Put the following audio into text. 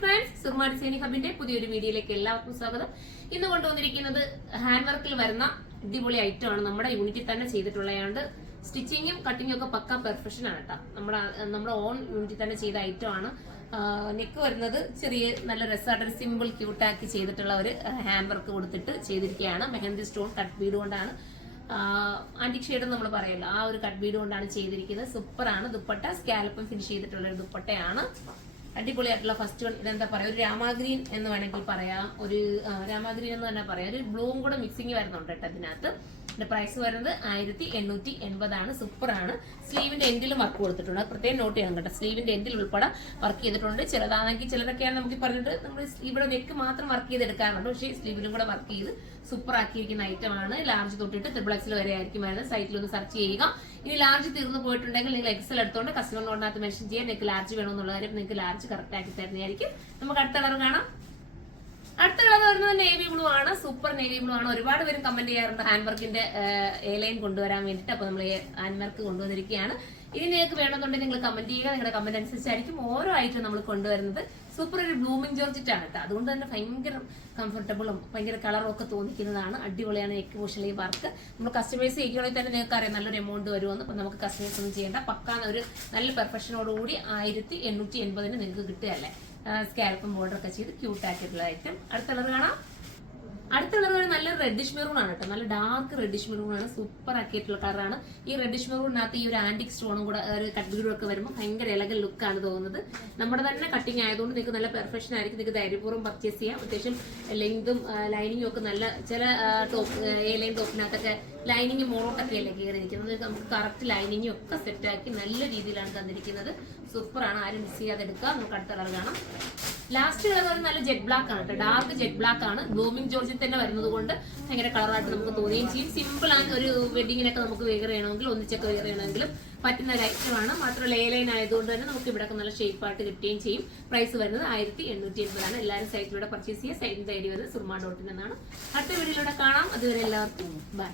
Friends, Soorma designing ഹബിന്റെ പുതിയൊരു വീഡിയോയിലേക്ക് എല്ലാവർക്കും സ്വാഗതം. ഇന്ന് കൊണ്ടുവന്നിരിക്കുന്നത് ഹാൻഡ് വർക്കിൽ വരുന്ന അടിപൊളി ഐറ്റം ആണ്. നമ്മുടെ യൂണിറ്റിൽ തന്നെ ചെയ്തിട്ടുള്ളതുകൊണ്ട് സ്റ്റിച്ചിങ്ങും കട്ടിങ്ങും ഒക്കെ പക്ക പെർഫെക്ഷൻ ആണ് കേട്ടോ. നമ്മുടെ ഓൺ യൂണിറ്റിൽ തന്നെ ചെയ്ത ഐറ്റം ആണ്. നെക്ക് വരുന്നത് ചെറിയ നല്ല രസമായിട്ട് സിമ്പിൾ ക്യൂട്ടാക്കി ചെയ്തിട്ടുള്ള ഒരു ഹാൻഡ് വർക്ക് കൊടുത്തിട്ട് ചെയ്തിരിക്കുകയാണ്. മെഹന്തി സ്റ്റോൺ കട്ട് ബീഡ് കൊണ്ടാണ്, ആന്റിക് ഷെയ്ഡ് നമ്മൾ പറയല്ലോ, ആ ഒരു കട്ട് ബീഡ് കൊണ്ടാണ് ചെയ്തിരിക്കുന്നത്. സൂപ്പറാണ്. ദുപ്പട്ട സ്കാലപ്പും ഫിനിഷ് ചെയ്തിട്ടുള്ള ഒരു ദുപ്പട്ടയാണ്. അടിപൊളിയായിട്ടുള്ള ഫസ്റ്റ് വൺ. ഇതെന്താ പറയാ, ഒരു രാമാഗ്രീൻ എന്ന് വേണമെങ്കിൽ പറയാം, ഒരു രാമാഗ്രീൻ എന്ന് തന്നെ പറയാം. ഒരു ബ്ലൂവും കൂടെ മിക്സിങ് വരുന്നുണ്ട് കേട്ടോ ഇതിനകത്ത്. ഇതിന്റെ പ്രൈസ് വരുന്നത് 1880 സൂപ്പറാണ്. സ്ലീവിന്റെ എൻഡിലും വർക്ക് കൊടുത്തിട്ടുണ്ട്, പ്രത്യേകം നോട്ട് ചെയ്യണം കേട്ടോ. സ്ലീവിന്റെ എൻഡിൽ ഉൾപ്പെടെ വർക്ക് ചെയ്തിട്ടുണ്ട്. ചിലതാണെങ്കിൽ ചിലതൊക്കെയാണ് നമുക്ക് പറഞ്ഞിട്ട് നമ്മൾ ഇവിടെ നെക്ക് മാത്രം വർക്ക് ചെയ്തെടുക്കാറുണ്ട്, പക്ഷേ സ്ലീവിലും കൂടെ വർക്ക് ചെയ്ത് സൂപ്പർ ആക്കിയിരിക്കുന്ന ഐറ്റം ആണ്. ലാർജ് തൊട്ടിട്ട് XXL വരെ ആയിരിക്കും വരുന്നത്. സൈറ്റിൽ ഒന്ന് സെർച്ച് ചെയ്യുക. ഇനി ലാർജ് തീർന്നു പോയിട്ടുണ്ടെങ്കിൽ നിങ്ങൾ XL എടുത്തോണ്ട് കസ്റ്റമർ നോട്ടിനകത്ത് മെൻഷൻ ചെയ്യാൻ നിങ്ങൾക്ക് ലാർജ് വേണമെന്നുള്ള കാര്യം നിങ്ങൾക്ക് ലാർജ് കറക്റ്റ് ആക്കി തരുന്നതായിരിക്കും. നമുക്ക് അടുത്ത കളർ കാണാം. അടുത്ത കളർ വരുന്നത് നേവി ബ്ലൂ ആണ്. സൂപ്പർ നേവി ബ്ലൂ ആണ്. ഒരുപാട് പേരും കമന്റ് ചെയ്യാറുണ്ട് ഹാൻഡ് വർക്കിന്റെ എ ലൈൻ കൊണ്ടുവരാൻ വേണ്ടിയിട്ട്. അപ്പൊ നമ്മൾ ഹാൻഡ് വർക്ക് കൊണ്ടുവന്നിരിക്കുകയാണ്. ഇനി നിങ്ങൾക്ക് വേണമെന്നുണ്ടെങ്കിൽ നിങ്ങൾ കമന്റ് ചെയ്യുക. നിങ്ങളുടെ കമന്റ് അനുസരിച്ചായിരിക്കും ഓരോ ഐറ്റം നമ്മൾ കൊണ്ടുവരുന്നത്. സൂപ്പർ ഒരു ബ്ലൂമിംഗ് ജോർജറ്റ് ആണ് കേട്ടോ. അതുകൊണ്ട് തന്നെ ഭയങ്കര കംഫർട്ടബിളും ഭയങ്കര കളറും ഒക്കെ തോന്നിക്കുന്നതാണ്. അടിപൊളിയാണ് നെക്ക് പോഷനിലെ വർക്ക്. നമ്മൾ കസ്റ്റമൈസ് ചെയ്യുകയാണെങ്കിൽ തന്നെ നിങ്ങൾക്ക് അറിയാം നല്ലൊരു എമൗണ്ട് വരുമെന്ന്. അപ്പൊ നമുക്ക് കസ്റ്റമൈസ് ഒന്നും ചെയ്യേണ്ട. പക്കാ ഒരു നല്ല പെർഫെക്ഷനോടുകൂടി 1880 നിങ്ങൾക്ക് കിട്ടുകയല്ലേ. സ്കാൽപ്പും ബോർഡർ ഒക്കെ ചെയ്ത് ക്യൂട്ട് ആക്കിയിട്ടുള്ള ഐറ്റം. അടുത്ത കളർ കാണാം. അടുത്ത കളർ നല്ല റെഡിഷ് മെറൂൺ ആണ് കേട്ടോ. നല്ല ഡാർക്ക് റെഡിഷ് മെറൂൺ ആണ്. സൂപ്പർ ആക്കിയിട്ടുള്ള കളറാണ്. ഈ റെഡിഷ് മെറൂണിനകത്ത് ഈ ഒരു ആന്റിക് സ്റ്റോണും കൂടെ ഒരു കട്ട് ബീഡും ഒക്കെ വരുമ്പോൾ ഭയങ്കര എലഗൽ ലുക്കാണ് തോന്നുന്നത്. നമ്മുടെ തന്നെ കട്ടിങ് ആയതുകൊണ്ട് നിങ്ങൾക്ക് നല്ല പെർഫെക്ഷൻ ആയിരിക്കും. നിങ്ങൾക്ക് ധൈര്യപൂർവ്വം പർച്ചേസ് ചെയ്യാം. അത്യാവശ്യം ലെങ്തും ലൈനിങ്ങും ഒക്കെ നല്ല, ചില ടോപ്പ് എ ലൈൻ ടോപ്പിനകത്തൊക്കെ ലൈനിങ് മോളോട്ടൊക്കെ അല്ലേ കയറിയിരിക്കുന്നത്. നമുക്ക് കറക്റ്റ് ലൈനിങ്ങും ഒക്കെ സെറ്റാക്കി നല്ല രീതിയിലാണ് തന്നിരിക്കുന്നത്. സൂപ്പറാണ്. ആരും മിസ് ചെയ്യാതെ എടുക്കുക. നമുക്ക് അടുത്ത കളർ കാണാം. ലാസ്റ്റ് കളർ നല്ല ജെറ്റ് ബ്ലാക്ക് ആണ് കേട്ടോ. ഡാർക്ക് ജെറ്റ് ബ്ലാക്ക് ആണ്. ബ്ലൂമിംഗ് ജോർജിൽ തന്നെ വരുന്നത് കൊണ്ട് ഭയങ്കര കളറായിട്ട് നമുക്ക് തോന്നുകയും ചെയ്യും. സിമ്പിൾ ആണ്. ഒരു വെഡിങ്ങിനൊക്കെ നമുക്ക് വെയർ ചെയ്യണമെങ്കിൽ ഒന്നിച്ചൊക്കെ വെയർ ചെയ്യണമെങ്കിലും പറ്റുന്ന ഒരു ഐറ്റമാണ്. മാത്രമല്ല എ ലൈൻ ആയതുകൊണ്ട് തന്നെ നമുക്ക് ഇവിടെ നല്ല ഷേപ്പായിട്ട് കിട്ടുകയും ചെയ്യും. പ്രൈസ് വരുന്നത് 1880. എല്ലാവരും സൈറ്റിലൂടെ പർച്ചേസ് ചെയ്യുക. സൈറ്റിന്റെ ഐഡി വരുന്നത് surma.in എന്നാണ്. അടുത്ത വീഡിയോയിലൂടെ കാണാം. അതുവരെ എല്ലാവർക്കും ബൈ.